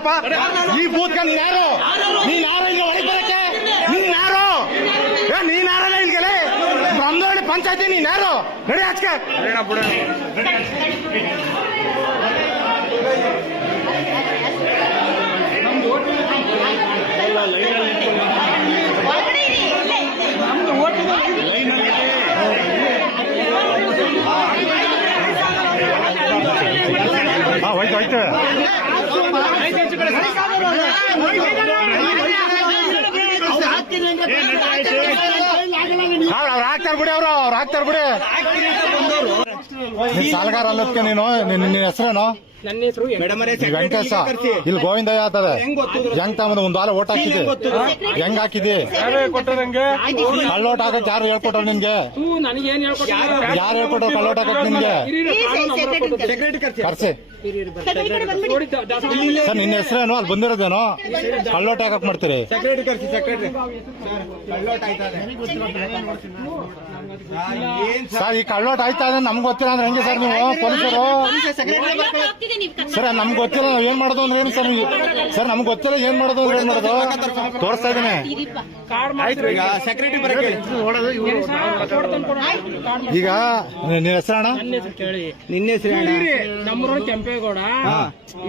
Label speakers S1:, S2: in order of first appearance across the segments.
S1: ಯಾರಪ್ಪ ಈ ಬೂತ್ಕ ನೀನ್ ಯಾರು ನೀನ್ ಯಾರು ಇಲ್ಲಿ ಒಳಗೆ ಬರಕ್ಕೆ ನೀನ್ ಯಾರು ಏ ನೀನ್ ಯಾರಲ್ಲ ಇಲ್ಗೆಲೆ ಬ್ರಹ್ಮದಳ್ಳಿ ಪಂಚಾಯತಿ ನೀನ್ ಯಾರು ನಡಿ ಆಚೆ ಅವ್ರು. ಹಾಕ್ತಾರ. ಬಿಡಿ ಅವರು ಅವ್ರು ಹಾಕ್ತಾರ ಬಿಡಿ. ನೀನ್ ಸಾಲಗಾರ ಅಲ್ಲದಕ್ಕೆ ನೀನು ನಿನ್ ನಿನ್ನ ಹೆಸರೇನು?
S2: ನನ್ನ ಹೆಸರು
S1: ಈ ವೆಂಕಟೇಶ ಇಲ್ಲಿ ಗೋವಿಂದ ಆತದ ಹೆಂಗ್ ತಗೊಂಡ್ ಒಂದ್ ವಾರ ಓಟ್ ಹಾಕಿದಿ? ಹೆಂಗ್ ಹಾಕಿದಿ? ಕಳ್ಳೋಟ್ ಹಾಕಕ್ ಯಾರು ಹೇಳ್ಕೊಟ್ರ ನಿನ್ಗೆ? ಯಾರು? ಹೇಳ್ಕೊಟ್ರು ಕಳ್ಳೋಟ್ ಹಾಕಕ್ ನಿನ್ಗೆ? ಕರ್ಸಿ. ಸರ್ ನಿನ್ನ ಹೆಸರೇನು ಅಲ್ಲಿ ಬಂದಿರೋದೇನು ಕಳ್ಳೋಟ ಹಾಕಕ್ ಮಾಡ್ತೀರಿ
S3: ಸೆಕ್ರೆಟರಿ ಕರ್ಸಿ ಸೆಕ್ರೆಟರಿ
S1: ಸರ್ ಈ ಕಳ್ಳೋಟ ಆಯ್ತಾ ಅಂದ್ರೆ ನಮ್ಗೆ ಗೊತ್ತಿಲ್ಲ ಅಂದ್ರೆ ಹೆಂಗೆ ಸರ್ ನೀವು ಪೊಲೀಸರು ಸರ್ ನಮ್ಗೆ ಗೊತ್ತಿಲ್ಲ ನಾವ್ ಏನ್ ಮಾಡೋದು ಅಂದ್ರೆ ಏನು ಸರ್ ನೀವು- ಸರ್ ನಮ್ಗೆ ಗೊತ್ತಿಲ್ಲ ಏನ್ ಮಾಡೋದು ಏನ್ ಮಾಡೋದು. ತೋರಿಸ್ತಾ ಇದೀನಿ.
S3: ಈಗ ಸೆಕ್ರೆಟರಿ ಬರಕ್ಕೆ
S1: ಈಗ ನಿನ್ನ ಹೆಸರಣ್ಣ
S2: ಕೇಳಿ.
S3: ನಿನ್ನೆ ಹೆಸರು
S2: ನಮ್ಮೂರು ಕೆಂಪೇಗೌಡ.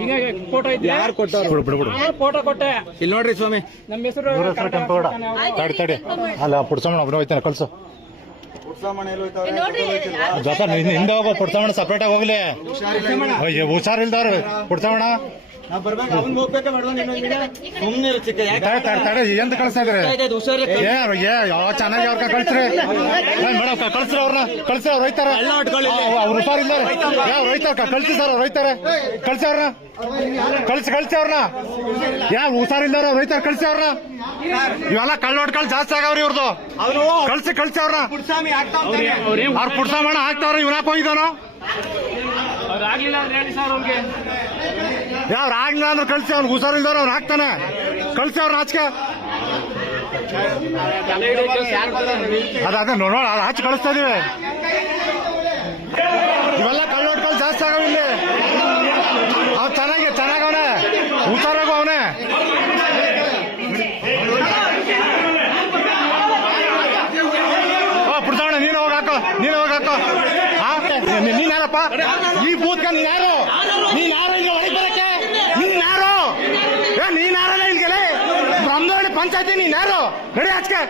S2: ಈಗ ಫೋಟೋ ಇದ್ರೆ
S3: ಯಾರು ಕೊಟ್ಟವ್ರು?
S1: ಬಿಡು ಬಿಡು
S2: ಫೋಟೋ ಕೊಟ್ಟೆ?
S3: ಇಲ್ಲಿ ನೋಡ್ರಿ ಸ್ವಾಮಿ.
S2: ನಮ್ಮ ಹೆಸರು
S1: ಕೆಂಪೇಗೌಡ. ತಡಿ ತಡಿ. ಅಲ್ಲ ಪುಡ್ಸೋಣ ಒಬ್ಬನೇ ಹೋಯ್ತಾನೆ ಕಳ್ಸು. ಜೊತೆ ಹಿಂದೆ ಹೋಗೋ ಸಪ್ರೇಟ್ ಆಗಿ ಹೋಗ್ಲಿ. ಅಯ್ಯೋ ಹುಷಾರಿಲ್ದವ್ರು. ಎಂತ ಕಳಿಸ್ತಾ ಇದ್ರಿ ಯಾವ ಚೆನ್ನಾಗಿ ಅವ್ರ ಕಳ್ಸ್ರಿ. ಮೇಡಮ್ ಕಳ್ಸ್ರಿ ಅವ್ರನ್ನ ಕಳ್ಸಿ ಅವ್ರು ರೈತಾರ ಅವ್ರು ರೈತಾರ ಕಳ್ಸಿ ಸರ್ ಅವ್ರು ರೈತಾರೆ ಕಳ್ಸಿ ಅವ್ರನ್ನ. ಕಳ್ಸಿ ಕಳ್ಸಿ ಅವ್ರನ್ನ. ಯಾವ ಹುಷಾರಿಲ್ದಾರ ಅವ್ರು ಕಳ್ಸಿ ಅವ್ರನ್ನ. ಇವೆಲ್ಲ ಕಳ್ಳೋಟ್ಗಳು ಜಾಸ್ತಿ ಆಗವ್ರಿ ಇವ್ರದ್ದು ಕಳ್ಸಿ ಕಳ್ಸಿ ಅವ್ರನ್ನ.
S3: ಪುಡ್ಸ್ವಾಮಿ ಪುಡ್ಸ ಮಾಡ
S1: ಅವ್ರ ಹಾಕ್ತಾವ್ರ
S2: ಅವ್ರು ಆಗ್ಲಿಲ್ಲ ಅಂದ್ರೆ ಸರ್ ಅವ್ರಿಗೆ.
S1: ಯಾವ ಆಗ್ಲಿಲ್ಲ ಅಂದ್ರೆ ಕಳ್ಸಿ ಅವ್ನಿಗೆ ಹುಷಾರಿಲ್ದಾರ ಅವ್ರು ಹಾಕ್ತಾನೆ. ಕಳ್ಸಿ ಅವ್ರ ಆಚೆ
S2: ಅದಾದ್ರೆ ನೋಡೋಣ
S1: ಅದ್? ಅದ ನೋಡ ಹಚ್ಚಿ ಕಳಿಸ್ತಾ ಇದೀವಿ. ಇವೆಲ್ಲ ಕಳ್ಳೋಟ್ಗಳು ಜಾಸ್ತಿ ಆಗವ್ ಇಲ್ಲಿ ಅವ್ ಚೆನ್ನಾಗಿ ಚೆನ್ನಾಗವನೆ. ಹುಷಾರಾಗು ಅವನೇ ಪುಡ್ಸವಣ ನೀನು ಹೋಗಿ ಹಾಕೋ ನೀನು ಹೋಗಿ ಹಾಕೋ ಹಾ ನೀ- ನೀನ್ ಯಾರಪ್ಪ? ಈ ಬೂತ್ಕ ನೀನ್ ಯಾರು? ನೀನ್ ಯಾರು ಇಲ್ಲಿ ಒಳಗೆ ಬರಕ್ಕೆ? ನೀನ್ ಯಾರು? ಏ ನೀನ್ ಯಾರಲ್ಲ ಇಲ್ಗೆಲೆ ಬ್ರಹ್ಮದಳ್ಳಿ ಪಂಚಾಯತಿ ನೀನ್ ಯಾರು? ನಡಿ ಆಚೆ.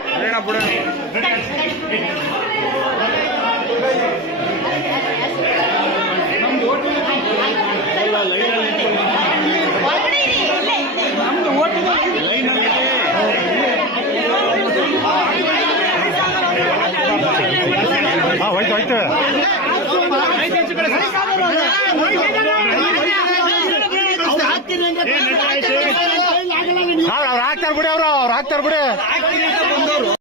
S1: ಹಾ ಹೋಯ್ತು ಹೋಯ್ತು. ಹಾಕ್ತಾರ ಬಿಡಿ ಅವ್ರು ಅವ್ರು ಹಾಕ್ತಾರ ಬಿಡಿ.